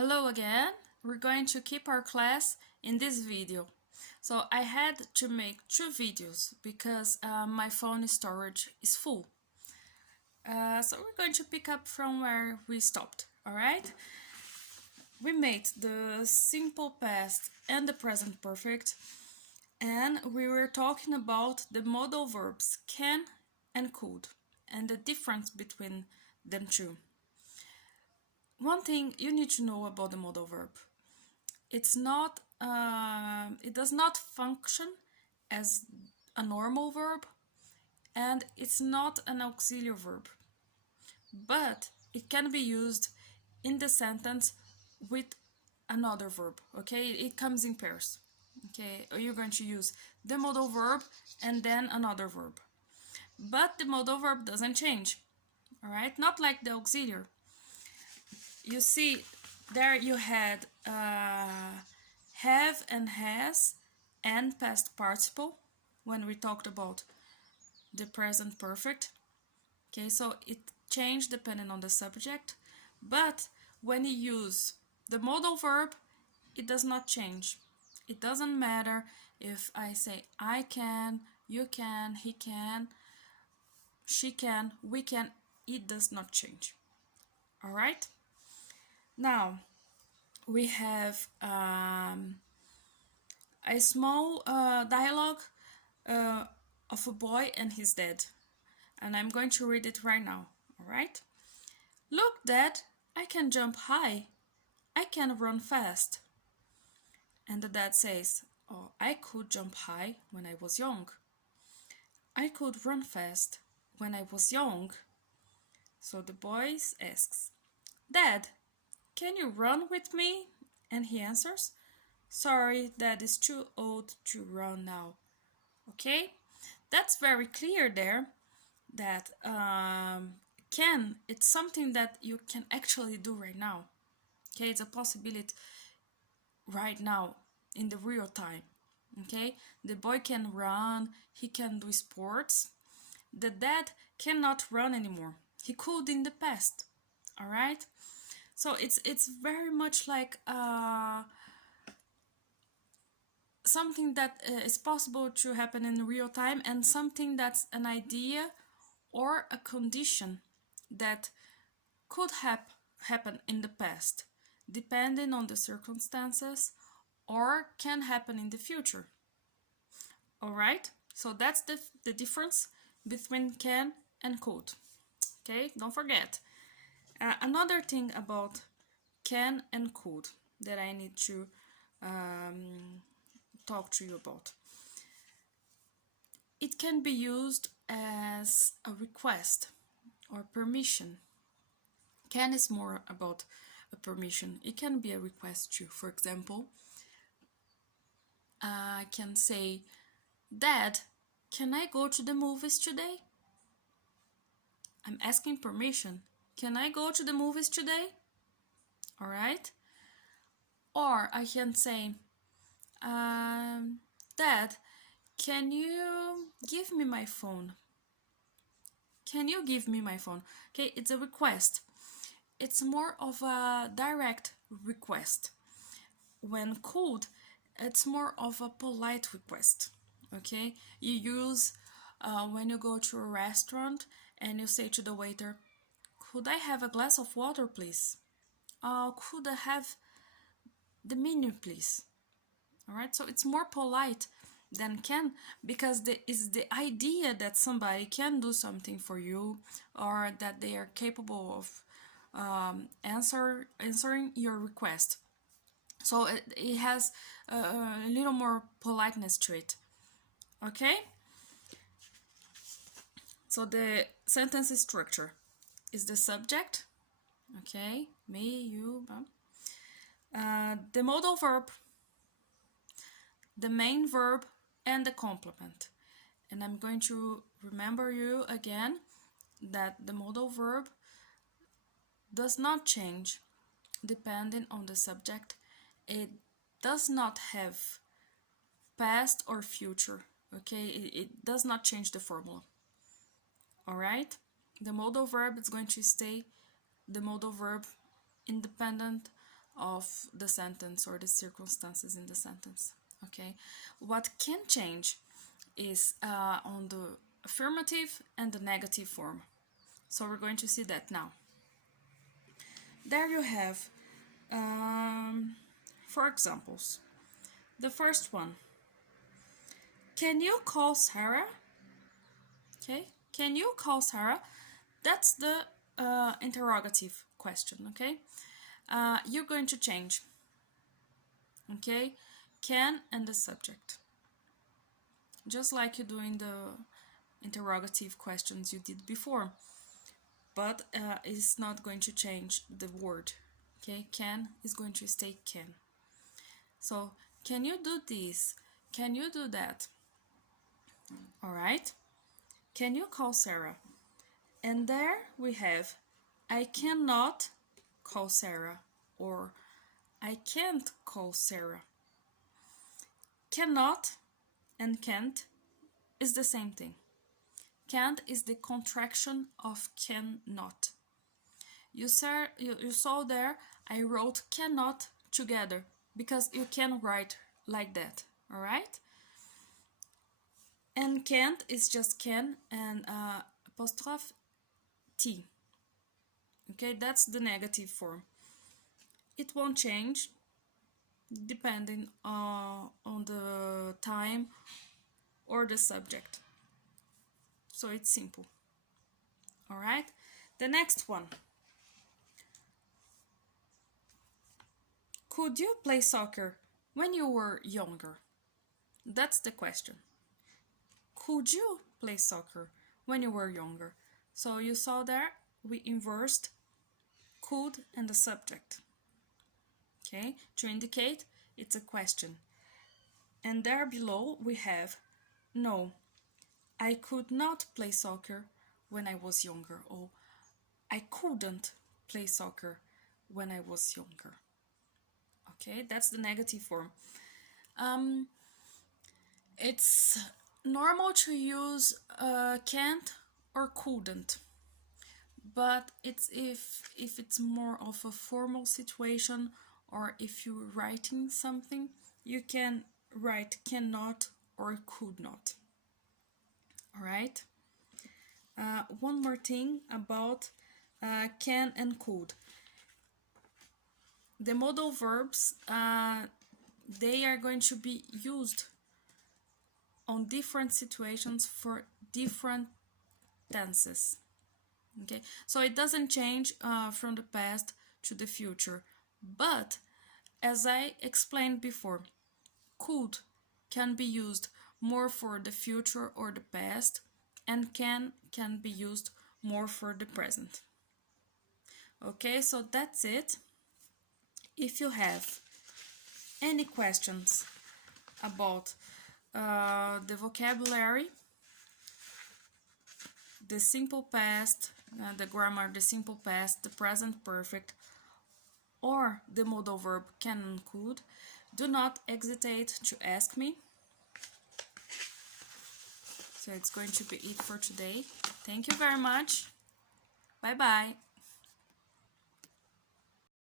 Hello again. We're going to keep our class in this video. So I had to make two videos because my phone storage is full. So we're going to pick up from where we stopped, alright? We made the simple past and the present perfect, and we were talking about the modal verbs can and could and the difference between them two. One thing you need to know about the modal verb: it does not function as a normal verb, and it's not an auxiliary verb, but it can be used in the sentence with another verb. Okay, it comes in pairs. Okay, you're going to use the modal verb and then another verb, but the modal verb doesn't change. All right, not like the auxiliary. You see, there you had have and has and past participle when we talked about the present perfect. Okay, so it changed depending on the subject, but when you use the modal verb, it does not change. It doesn't matter if I say I can, you can, he can, she can, we can, it does not change. All right? Now, we have a small dialogue of a boy and his dad, and I'm going to read it right now. All right? Look, Dad, I can jump high. I can run fast. And the dad says, oh, I could jump high when I was young. I could run fast when I was young. So the boy asks, Dad, can you run with me? And he answers, sorry, Dad is too old to run now. Okay? That's very clear there that can, it's something that you can actually do right now. Okay, it's a possibility right now in the real time. Okay, the boy can run, he can do sports. The dad cannot run anymore. He could in the past. All right, so it's very much like something that is possible to happen in real time, and something that's an idea or a condition that could happen in the past, depending on the circumstances, or can happen in the future. All right, so that's the difference between can and could. Okay, don't forget. Another thing about can and could that I need to talk to you about. It can be used as a request or permission. Can is more about a permission. It can be a request too. For example, I can say, Dad, can I go to the movies today? I'm asking permission. Can I go to the movies today? All right. Or I can say, Dad, can you give me my phone? Can you give me my phone? Okay, it's a request. It's more of a direct request. When could, it's more of a polite request. Okay, you use when you go to a restaurant and you say to the waiter, could I have a glass of water, please? Could I have the menu, please? All right, so it's more polite than can, because it's the idea that somebody can do something for you, or that they are capable of answering your request. So it has a little more politeness to it. Okay? So the sentence structure is the subject, okay, me, you, the modal verb, the main verb, and the complement. And I'm going to remember you again that the modal verb does not change depending on the subject. It does not have past or future. Okay, it does not change the formula. All right, the modal verb is going to stay the modal verb independent of the sentence or the circumstances in the sentence. Okay, what can change is on the affirmative and the negative form. So we're going to see that now. There you have 4 examples. The first one, can you call Sarah? Okay, can you call Sarah? That's the interrogative question, okay? You're going to change, okay? Can and the subject. Just like you do in the interrogative questions you did before. But it's not going to change the word, okay? Can is going to stay can. So, can you do this? Can you do that? All right? Can you call Sarah? And there we have, I cannot call Sarah, or I can't call Sarah. Cannot and can't is the same thing. Can't is the contraction of cannot. You saw there, I wrote cannot together because you can write like that, all right? And can't is just can and apostrophe T. Okay, that's the negative form. It won't change depending on the time or the subject. So it's simple. All right, the next one. Could you play soccer when you were younger? That's the question. Could you play soccer when you were younger? So you saw there, we inversed could and the subject. Okay, to indicate it's a question. And there below we have, no, I could not play soccer when I was younger, or I couldn't play soccer when I was younger. Okay, that's the negative form. It's normal to use can't or couldn't, but it's if it's more of a formal situation, or if you're writing something, you can write cannot or could not. All right. One more thing about can and could. The modal verbs, they are going to be used on different situations for different tenses. Okay, so it doesn't change from the past to the future, but as I explained before, could can be used more for the future or the past, and can be used more for the present. Okay, so that's it. If you have any questions about the vocabulary, the simple past, the grammar, the simple past, the present perfect, or the modal verb can and could, do not hesitate to ask me. So it's going to be it for today. Thank you very much. Bye bye.